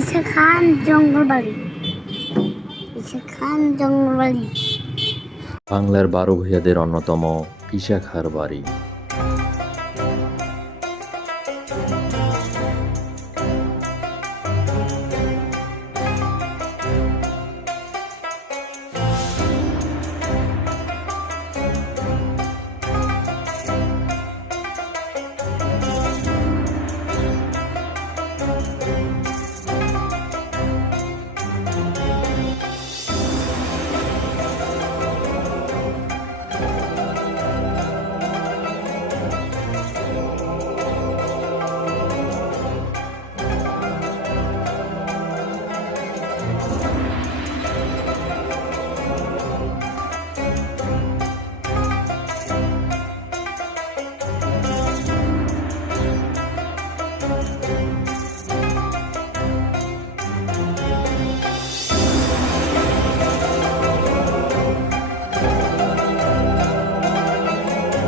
ঈশা খান জঙ্গলবাড়ি। ঈশা খান জঙ্গলবাড়ি। বাংলার ১২ ভূঁইয়াদের অন্যতম ঈশা খাঁর বাড়ি।